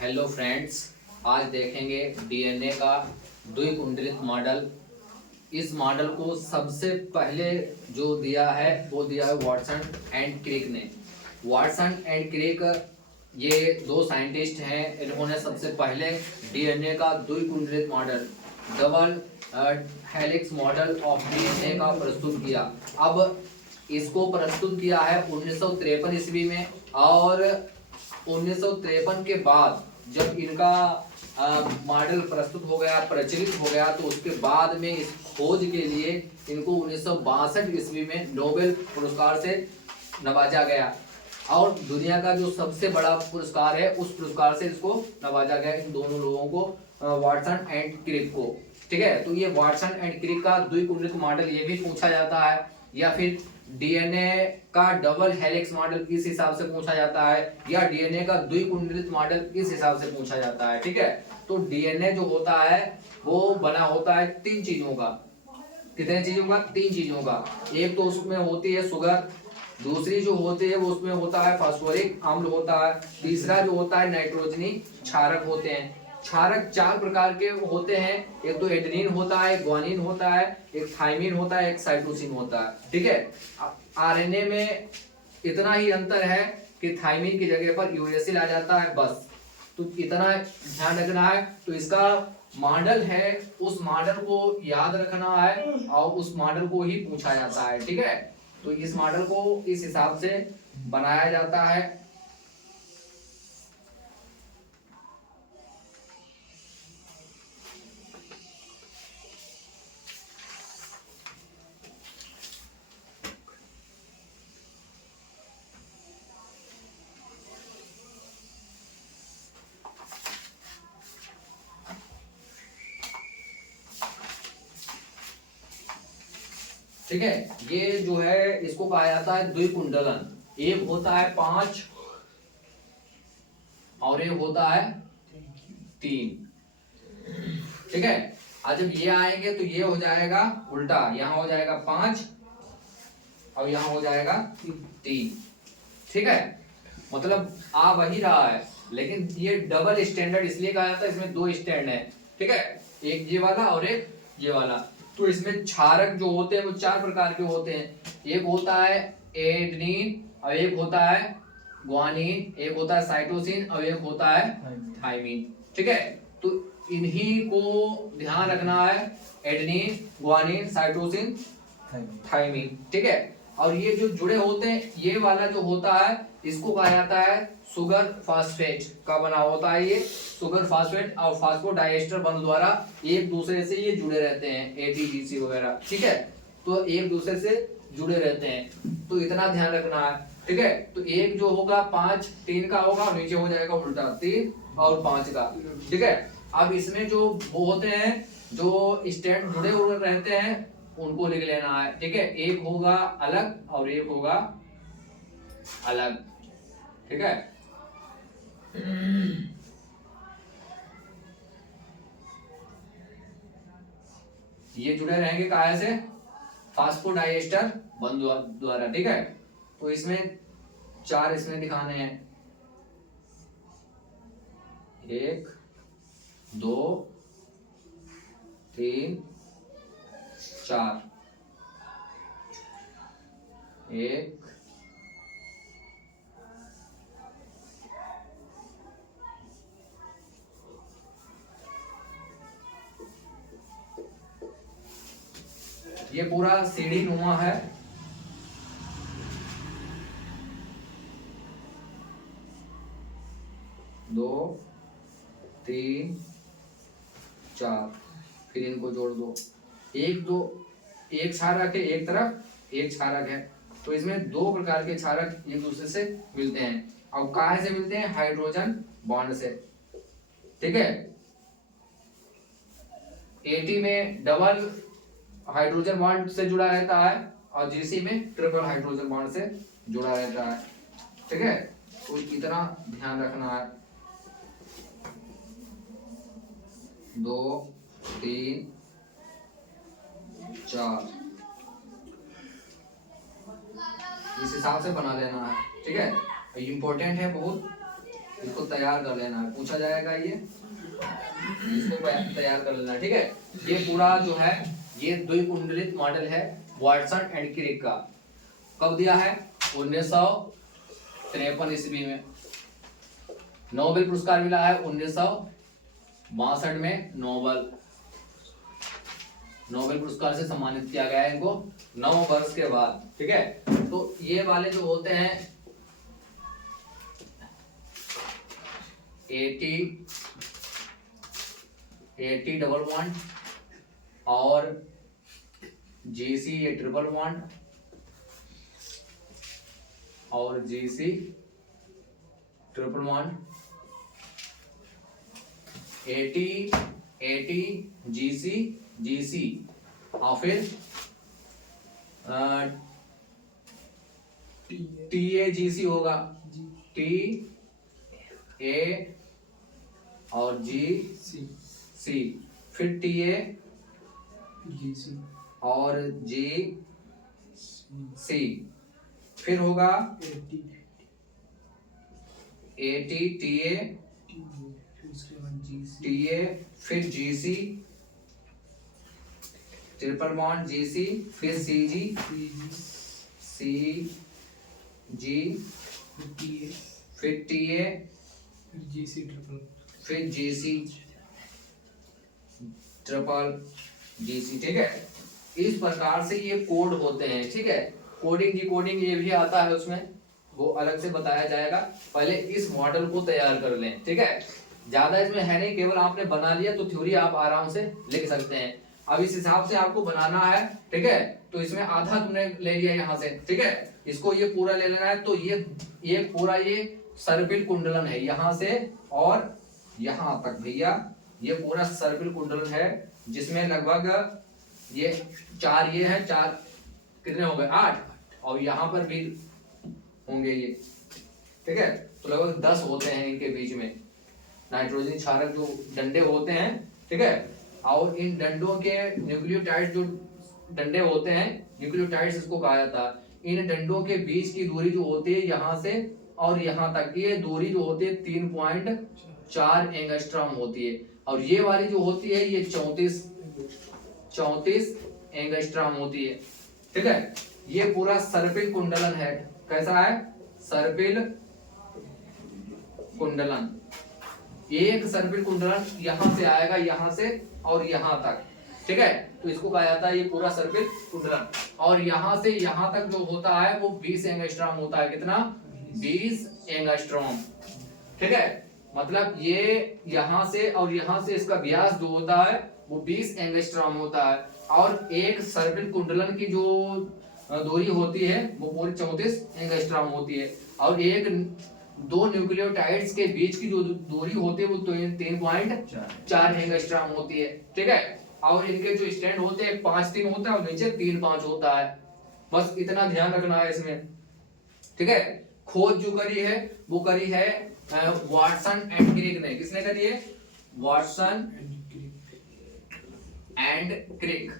Hello friends, आज देखेंगे DNA का द्विकुंडलित मॉडल। इस मॉडल को सबसे पहले जो दिया है वो दिया है वाटसन एंड क्रिक ने। वाटसन एंड क्रिक ये दो साइंटिस्ट हैं। इन्होंने सबसे पहले डीएनए का द्विकुंडलित model, double helix model of DNA का प्रस्तुत किया। अब इसको प्रस्तुत किया है 1953 ईस्वी में, और 1953 के बाद जब इनका मॉडल प्रस्तुत हो गया, प्रचलित हो गया, तो उसके बाद में इस खोज के लिए इनको 1962 ईस्वी में नोबेल पुरस्कार से नवाजा गया। और दुनिया का जो सबसे बड़ा पुरस्कार है उस पुरस्कार से इसको नवाजा गया, इन दोनों लोगों को, वाटसन एंड क्रिक को। ठीक है, तो ये वाटसन एंड क्रिक का द्विकुंडलित मॉडल ये भी पूछा जाता है, या फिर डीएनए का डबल हेलिक्स मॉडल किस हिसाब से पूछा जाता है, या डीएनए का द्विकुंडलित मॉडल किस हिसाब से पूछा जाता है। ठीक है, तो डीएनए जो होता है वो बना होता है तीन चीजों का। कितने चीजों का? तीन चीजों का। एक तो उसमें होती है शुगर, दूसरी जो होती है वो उसमें होता है फास्फोरिक अम्ल होता है, तीसरा जो होता है नाइट्रोजनी क्षारक होते हैं। क्षारक चार प्रकार के होते हैं, एक तो एडेनिन होता है, ग्वानिन होता है, एक थाइमिन होता है, एक साइटोसिन होता है। ठीक है, आरएनए में इतना ही अंतर है कि थाइमिन की जगह पर यूरेसिल आ जाता है, बस। तो इतना ध्यान रखना है। तो इसका मॉडल है, उस मॉडल को याद रखना है और उस मॉडल को ही पूछा जाता है। ठीक है, तो इस मॉडल को इस हिसाब से बनाया जाता है। ठीक है, ये जो है इसको कहा जाता है द्विकुंडलन। एक होता है 5 और एक होता है 3। ठीक है, आज जब ये आएंगे तो ये हो जाएगा उल्टा, यहाँ हो जाएगा 5 और यहाँ हो जाएगा 3। ठीक है, मतलब आ वही रहा है, लेकिन ये डबल स्टैंडर्ड इसलिए कहा जाता है, इसमें दो स्टैंड है। ठीक है, एक ये वाला और एक ये वाला। तो इसमें क्षारक जो होते हैं वो चार प्रकार के होते हैं। एक होता है एडेनिन, और एक होता है ग्वानिन, एक होता है साइटोसिन, और एक होता है थाइमिन। ठीक है, तो इन्हीं को ध्यान रखना है, एडेनिन, ग्वानिन, साइटोसिन, थाइमिन। ठीक है, और ये जो जुड़े होते हैं, ये वाला जो होता है इसको कहा जाता है सुगर फास्फेट का बना होता है। ये सुगर फास्फेट और फास्फोडाइएस्टर बंध द्वारा एक दूसरे से ये जुड़े रहते हैं, एटीजीसी वगैरह। ठीक है, तो एक दूसरे से जुड़े रहते हैं, तो इतना ध्यान रखना है। ठीक है, तो एक जो होगा 5 3 का होगा, और नीचे हो जाएगा उल्टा 3 और 5 का। ठीक है, अब इसमें जो वो होते हैं जो स्टैंड जुड़े हुए रहते हैं उनको लिख लेना है। ठीक है, एक होगा अलग और एक होगा अलग। ठीक है, ये जुड़े रहेंगे काहे से? फास्फोडाइएस्टर बंध द्वारा। ठीक है, तो इसमें 4 इसमें दिखाने हैं, 1 2 3 4। 1 ये पूरा सीढ़ी नुमा है। 2 3 4, फिर इनको जोड़ दो। 1 2, एक क्षारक है एक तरफ, एक क्षारक है, तो इसमें दो प्रकार के क्षारक एक दूसरे से मिलते हैं। और काहे से मिलते हैं? हाइड्रोजन बॉन्ड से। ठीक है, एटी में डबल हाइड्रोजन बॉन्ड से जुड़ा रहता है और जीसी में ट्रिपल हाइड्रोजन बॉन्ड से जुड़ा रहता है। ठीक है, तो इतना ध्यान रखना है। 2 3 4 इस हिसाब से बना लेना है। ठीक है, इम्पोर्टेंट है बहुत, इसको तैयार कर लेना है, पूछा जाएगा ये, इसको तैयार कर लेना, ठीक है। ये पूरा जो है ये द्विकुंडलित मॉडल है वाटसन एंड क्रिक का। कब दिया है? 1953 ईस्वी में। नोबेल पुरस्कार मिला है 1962 में। नोबेल पुरस्कार से सम्मानित किया गया है इनको 9 वर्ष के बाद, ठीक है। तो ये वाले जो होते हैं 80 डबल बॉन्ड और GC ये ट्रिपल बॉन्ड और GC ट्रिपल बॉन्ड, 80 GC और फिर TAGC होगा, TA और GC, फिर TAGC और GC, फिर होगा 80 TA फिर GC ट्रिपल बॉन्ड GC फिर CG फिर TA फिर GC ट्रिपल GC, ठीक है। इस प्रकार से ये कोड होते हैं, ठीक है। कोडिंग डिकोडिंग ये भी आता है उसमें, वो अलग से बताया जाएगा। पहले इस मॉडल को तैयार कर लें, ठीक है। ज्यादा इसमें है नहीं, केवल आपने बना लिया तो थ्योरी आप आराम से लिख सकते हैं। अब इस हिसाब से आपको बनाना है, ठीक है। तो इसमें आधा तुमने ले लिया यहाँ से, ठीक है। इसको ये पूरा ले लेना है। तो ये पूरा ये सर्पिल कुंडलन है यहाँ से और यहाँ तक भैया, ये पूरा सर्पिल कुंडलन है जिसमें लगभग ये 4 ये है, 4 कितने हो गए 8 और यहाँ पर भी होंगे ये, ठीक है। तो लगभग 10 होते हैं इनके बीच में नाइट्रोजन क्षारक जो डंडे होते हैं, ठीक है। और इन डंडों के न्यूक्लियोटाइड्स जो डंडे होते हैं, न्यूक्लियोटाइड्स इसको कहा जाता है। इन डंडों के बीच की दूरी जो होती है यहाँ से और यहाँ तक, ये दूरी जो होती है 3.4 एंगस्ट्रॉम होती है। और ये वाली जो होती है ये 34 एंगस्ट्रॉम होती है, ठीक है। ये पूरा सर्पिल कुंडलन है। कैसा है? सर्पिल कुंडलन। एक सर्पिल कुंडलन यहाँ से आएगा, यहाँ से और यहाँ तक, ठीक है। तो इसको कहा जाता है ये पूरा सर्पिल कुंडलन। और यहाँ से यहाँ तक जो होता है वो 20 एंगस्ट्रॉम होता है। कितना? 20 एंगस्ट्रॉम, ठीक है। मतलब ये यहाँ से और यहाँ से इसका व्यास जो होता है वो 20 एंगस्ट्रॉम होता है। और एक सर्पिल कुंडलन की जो दूरी होती है वो पूरी 34 एंगस्ट्रॉम होती है। और एक दो न्यूक्लियोटाइड्स के बीच की जो दूरी होती है वो 3.4 एंगस्ट्रॉम होती है, ठीक है। और इनके जो स्टैंड होते हैं 5-3 होता है और नीचे 3-5 होता है। बस इतना ध्यान रखना है इसमें, ठीक है। खोज जो करी है वो करी है वाटसन एंड क्रिक ने। किसने करी है? वाटसन एंड क्रिक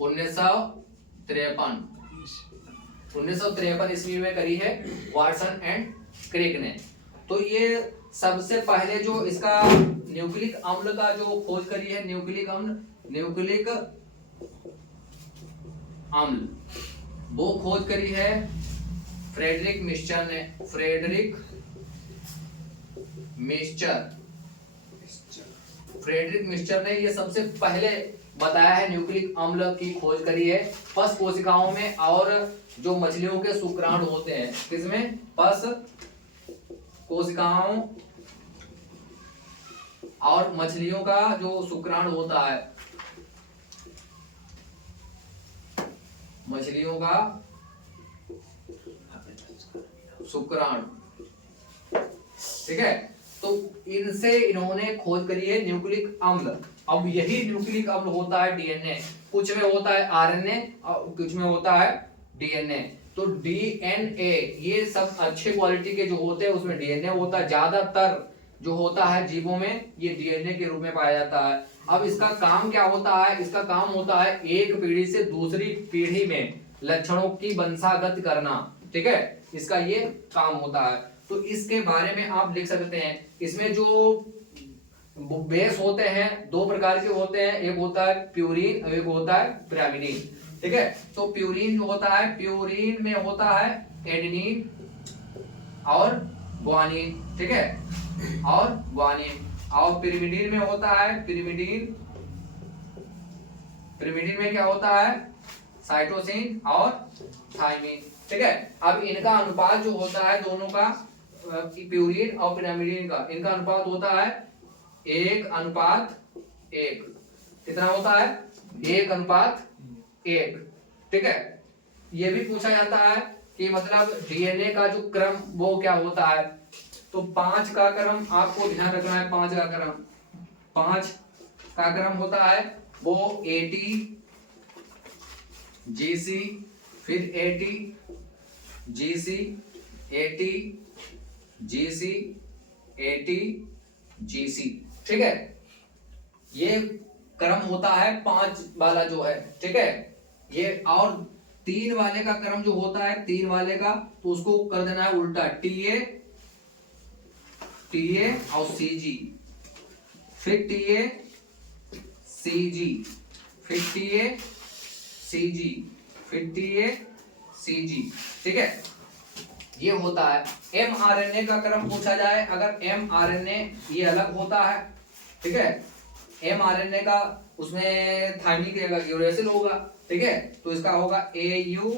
1953 ईस्वी में करी है वाटसन एंड क्रिक ने। तो ये सबसे पहले जो इसका न्यूक्लिक अम्ल का जो खोज करी है, न्यूक्लिक अम्ल वो खोज करी है फ्रेडरिक मिस्चर ने। फ्रेडरिक मिस्चर ने ये सबसे पहले बताया है न्यूक्लिक अम्ल की खोज करी है पश कोशिकाओं में और जो मछलियों के शुक्राणु होते हैं। किसमें? पश कोशिकाओं और मछलियों का जो शुक्राणु होता है, मछलियों का शुक्राणु, ठीक है। तो इनसे इन्होंने खोज करी है न्यूक्लिक अम्ल। अब यही न्यूक्लिक अम्ल होता है डीएनए। कुछ में होता है आरएनए और कुछ में होता है डीएनए। तो डीएनए ये सब अच्छे क्वालिटी के जो होते हैं उसमें डीएनए होता है। ज्यादातर जो होता है जीवों में ये डीएनए के रूप में पाया जाता है। अब इसका काम क्या होता है? इसका काम होता है एक पीढ़ी से दूसरी पीढ़ी में लक्षणों की वंशागत करना, ठीक है। इसका ये काम होता है। तो इसके बारे में आप लिख सकते हैं। इसमें जो बेस होते हैं दो प्रकार के होते हैं, एक होता है प्यूरिन और एक होता है पिरामिडिन। ठीक है, तो प्यूरिन जो होता है, प्यूरिन में होता है एडेनिन और ग्वानिन। ठीक है, और ग्वानिन। और पिरिमिडिन में होता है पिरिमिडिन, पिरिमिडिन में क्या होता है साइटोसिन और थाइमिन। ठीक है, अब इनका अनुपात जो होता है दोनों का, प्यूरिन और पिरामिडिन का, इनका अनुपात होता है 1:1। कितना होता है 1:1। ठीक है, ये भी पूछा जाता है कि मतलब डीएनए का जो क्रम वो क्या होता है। तो 5 का क्रम आपको ध्यान रखना है। 5 का क्रम, 5 का क्रम होता है वो AT GC, फिर AT GC, AT GC, AT GC। ठीक है, ये क्रम होता है 5 वाला जो है। ठीक है, ये और 3 वाले का क्रम जो होता है, 3 वाले का, तो उसको कर देना है उल्टा, TA और CG, फिर TA CG, फिर TA CG, फिर TA CG। ठीक है, ये होता है। mRNA का क्रम पूछा जाए, अगर mRNA ये अलग होता है। ठीक है, mRNA का उसमें थाइमिन की जगह यूरेसिल होगा। ठीक है, तो इसका होगा AU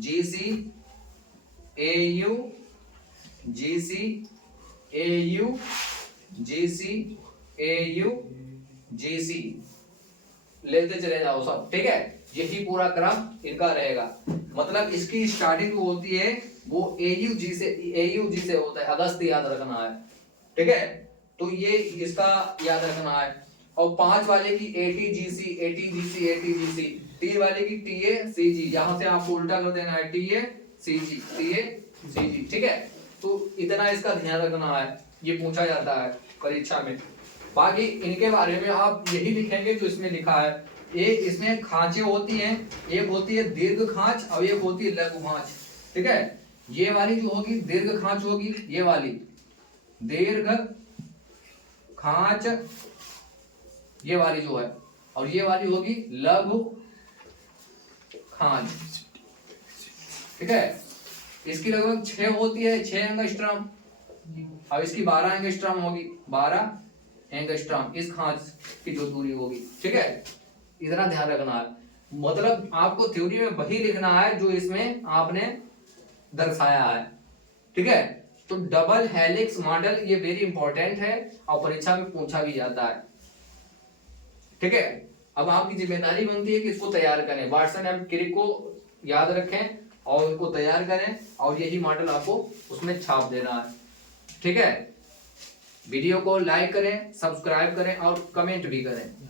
GC, AU GC, AU GC, AU GC, लेते चले जाओ सब। ठीक है, यही पूरा क्रम इनका रहेगा। मतलब इसकी स्टार्टिंग जो होती है वो AUG से होता है। अगस्त याद रखना है। ठीक है, तो ये इसका याद रखना है। और 5 वाले की ATGC, ATGC, ATGC, 3 वाले की TACG, यहां से आपको उल्टा कर देना है, TACG, TACG। ठीक है, तो इतना इसका ध्यान रखना है, ये पूछा जाता है परीक्षा में। बाकी इनके बारे में आप यही लिखेंगे जो इसमें लिखा है। एक इसमें खांचे होती हैं, एक होती है दीर्घ खांच और एक होती है लघु खांच। ठीक है, ये वाली जो होगी दीर्घ खांच होगी, ये वाली दीर्घ खांच, ये वाली जो है, और ये वाली होगी लघु खांच। ठीक है, इसकी लगभग 6 होती है, 6 एंगस्ट्रॉम, और इसकी 12 एंगस्ट्रॉम होगी, 12 एंगस्ट्रॉम इस खांच की जो दूरी होगी। ठीक है, इतना ध्यान रखना है। मतलब आपको थ्योरी में वही लिखना है जो इसमें आपने दर्शाया है। ठीक है, तो डबल हेलिक्स मॉडल ये वेरी इंपॉर्टेंट है और परीक्षा में पूछा भी जाता है। ठीक है, अब आपकी जिम्मेदारी बनती है कि इसको तैयार करें, वाटसन एंड क्रिक को याद रखें और इनको तैयार करें, और यही मॉडल आपको उसमें छाप देना है। ठीक है, वीडियो को लाइक करें, सब्सक्राइब करें और कमेंट भी करें।